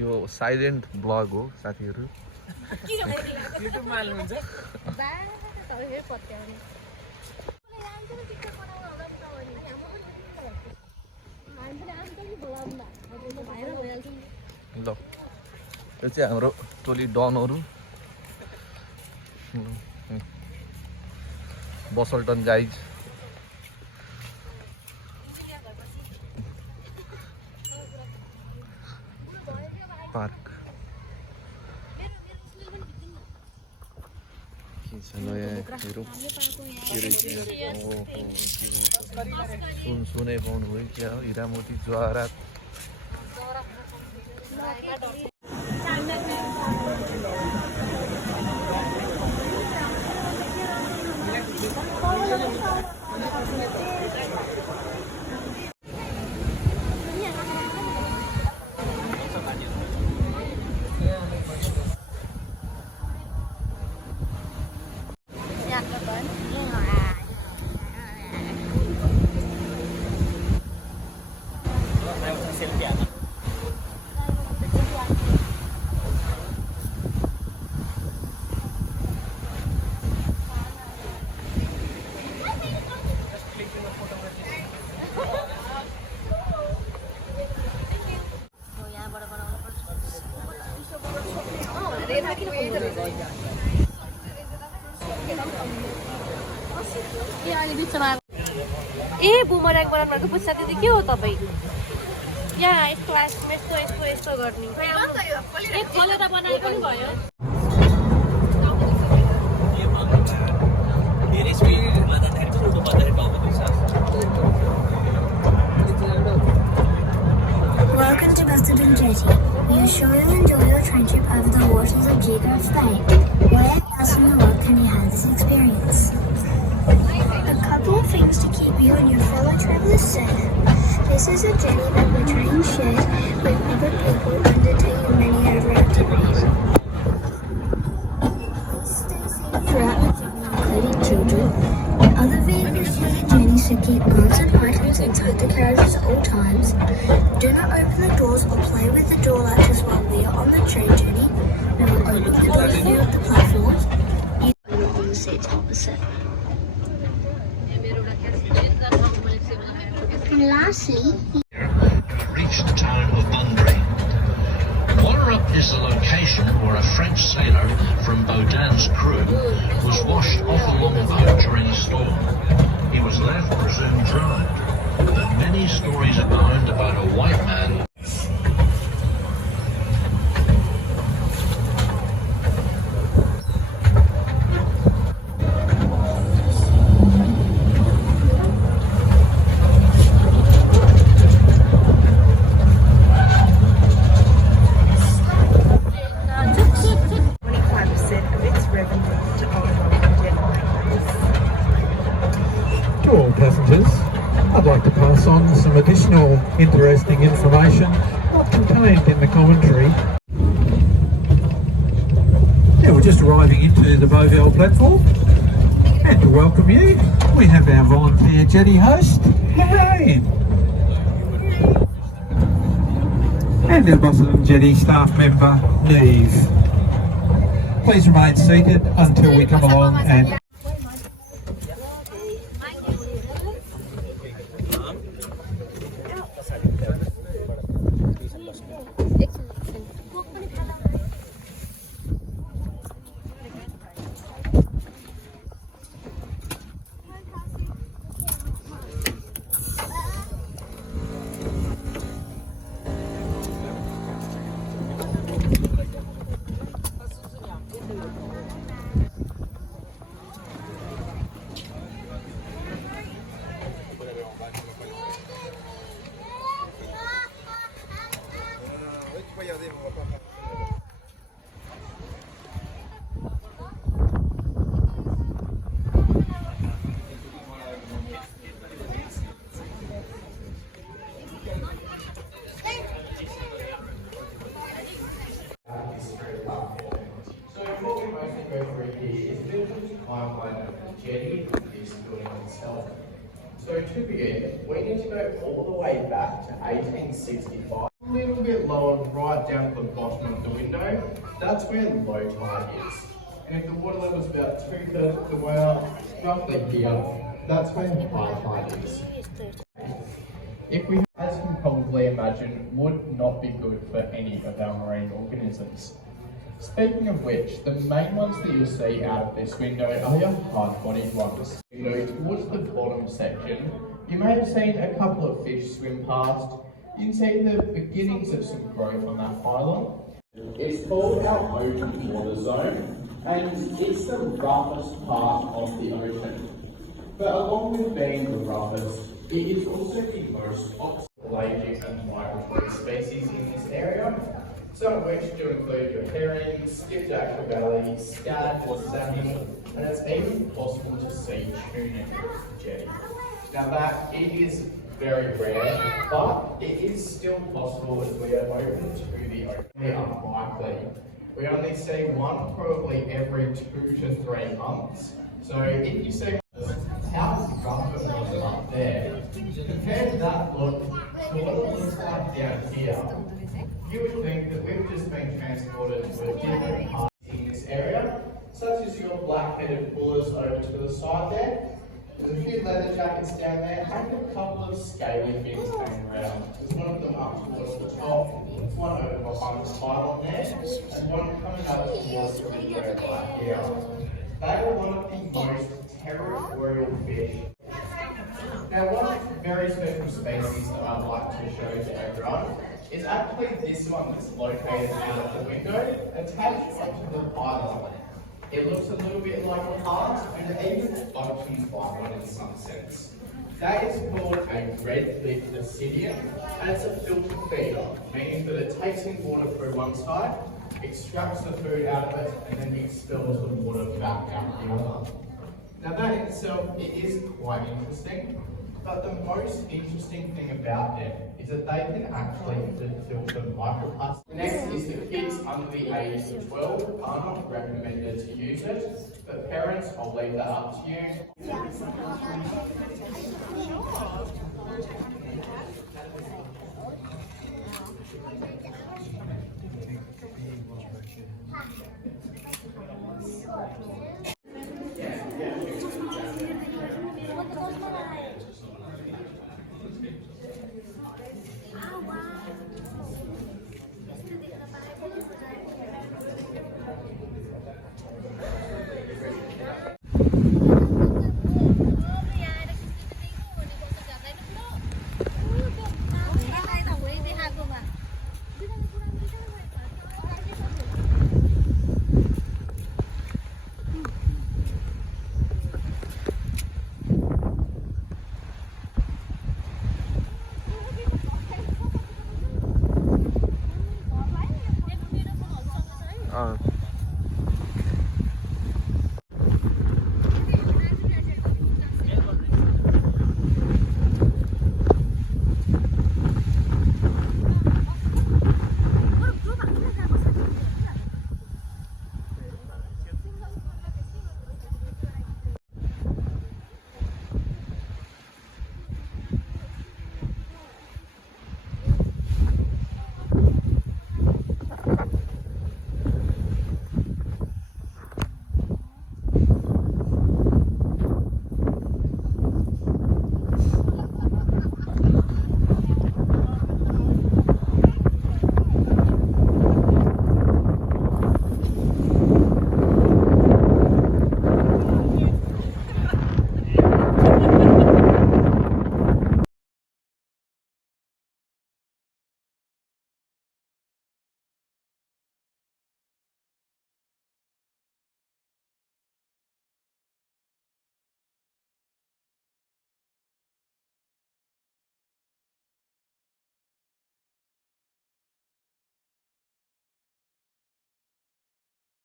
यो silent blog हो साथीहरू। युट्युबमा हाल्नुहुन्छ? ल यो चाहिँ हाम्रो टोली डनहरू बसल्टन गाइज। पार्क के छ नयाँ हेरौँ सुनै पाउनुभयो क्या हो हिरामोती जवाहरात। ए बुमर्याङ बनाउनु पुच्छा दिदी के हो तपाईँ? यहाँ यस्तो यस्तो यस्तो यस्तो गर्ने खोलेर बनाए पनि भयो। Welcome to Busselton Jetty. We are sure you'll enjoy your train trip over the waters of Geograph Bay. Where else in the world can you have this experience? A couple of things to keep you and your fellow travellers safe. This is a journey that the train shares with other people undertaking many other activities. Please stay safe throughout the journey, including children. Other vehicles use the journey so keep plants and items inside the carriages at all times. Do not open the doors or play with the door latches while we are on the train journey. We will open the doors for you at the platforms. You will open the seats opposite. And lastly, reached the town of Bunbury. Waterup is the location where a French sailor from Baudin's crew was washed off a longboat during a storm. He was left presumed drowned, but many stories abound about a white man. To all passengers, I'd like to pass on some additional interesting information not contained in the commentary. Yeah, we're just arriving into the Beauville platform, and to welcome you, we have our volunteer jetty host, Lorraine, and our Busselton Jetty staff member, Neve. Please remain seated until we come along and jetty is the building itself. So to begin, we need to go all the way back to 1865. a little bit lower right down to the bottom of the window, that's where low tide is. And if the water level is about 2/3 of the way up, roughly here, that's when high tide is. If we, as you can probably imagine, would not be good for any of our marine organisms. Speaking of which, the main ones that you'll see out of this window are your hard-bodied ones. Towards the bottom section, you may have seen a couple of fish swim past. You can see the beginnings of some growth on that pylon. It's called our ocean water zone, and it's the roughest part of the ocean. But along with being the roughest, it is also the most Pelagic and migratory species in this area, some of which do include your herrings, skipjack trevally, scad or salmon, and it's even possible to see tuna jetty. Now that it is very rare, but it is still possible if we are open to the ocean. Very unlikely. We only see one probably every 2 to 3 months. So if you see how rough it was up there, compared to that look to what it looks like down here, you would think that we've just been transported to a different part in this area, such as your black-headed pullers over to the side there. There's a few leather jackets down there and a couple of scaly things hanging around. There's one of them up towards the top, there's one over behind the pylon there, and one coming up towards the window right here. They are one of the most territorial fish. Now, one very special species that I'd like to show to everyone is actually this one that's located out of the window, attached onto the pylon. It looks a little bit like a heart, and it even functions like one in some sense. That is called a red-lipped ascidian, and it's a filter feeder, meaning that it takes in water through one side, extracts the food out of it, and then expels the water back out the other. Now that in itself, it is quite interesting, but the most interesting thing about them is that they can actually filter microplastics. Next is the kids under the age of 12 are not recommended to use it, but parents, I'll leave that up to you.